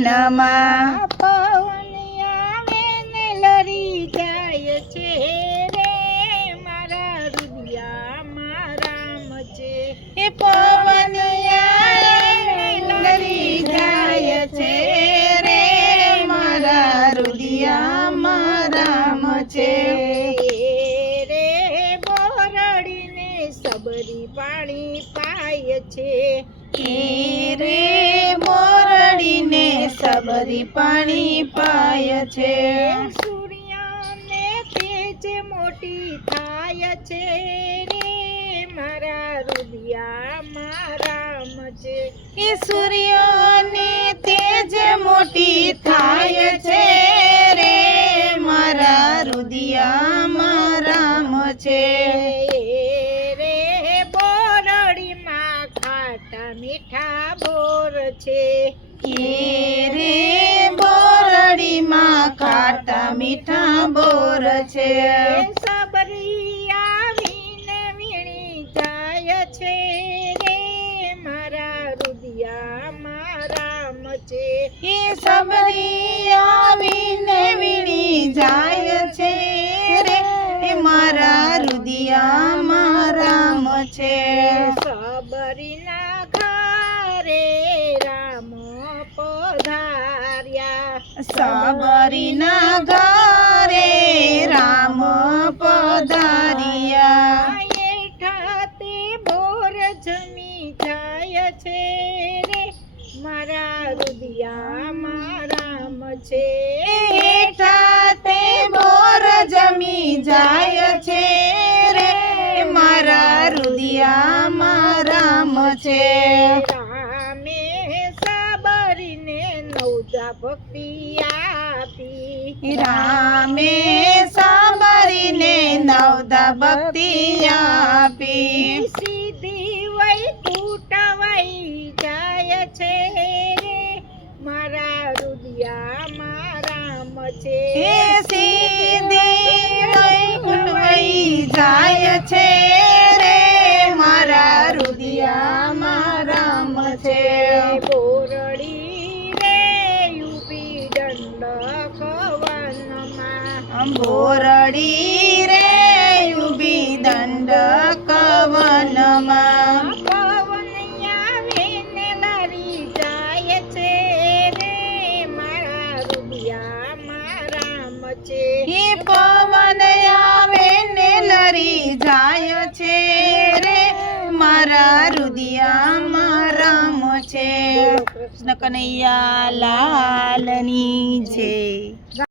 પવનમાં પવન આવે ને લરી જાય છે રે મારા રુદિયામાં રામ છે. એ પવન લરી જાય છે રે મારા રુદિયામાં રામ છે. રે બોરડીને સબરી પાણી પાય છે. રે મોરડીને સબરી પાણી પાય છે. સૂર્યને તેજ મોટી થાય છે રે મારા રુદિયામાં રામ છે. એ સૂર્યને તેજ મોટી થાય છે રે મારા રુદિયામાં રામ છે. રે બોરડીમાં ખાટા મીઠા બોર છે. રે બોરડીમાં ખાટા મીઠા બોર છે. સબરી આવીને વીણી જાય છે રે મારા રુદિયામાં રામ છે. એ સબરી આવીને વીણી જાય છે રે મારા રુદિયામાં રામ છે. સબરીના ઘરે રામ પધાર્યા. સબરીના ઘરે રામ પધાર્યા. એઠા તે બોર જમી જાય છે રે મારા રુદિયામાં રામ છે. હેઠા તે બોર જમી જાય છે રે મારા રુદિયામાં રામ છે. રામે સબરીને નવદા ભક્તિ આપી. રામે સાંભળીને નવદા ભક્તિ આપી. સીધી વૈકુંઠ વહી જાય છે રે મારા રુદિયામાં રામ છે. એ સીધી વૈકુંઠ વહી જાય છે રે મારા રુદિયામાં રામ છે. બોરડી રે યુપી દંડક વનમાં. બોરડી રે ઉભી દંડક વનમાં. પવન આવે ને લરી જાય છે રે મારા રુદિયામાં રામ છે. એ પવન આવે ને લરી જાય છે રે મારા રુદિયામાં રામ છે. કૃષ્ણ કનૈયા લાલની જય.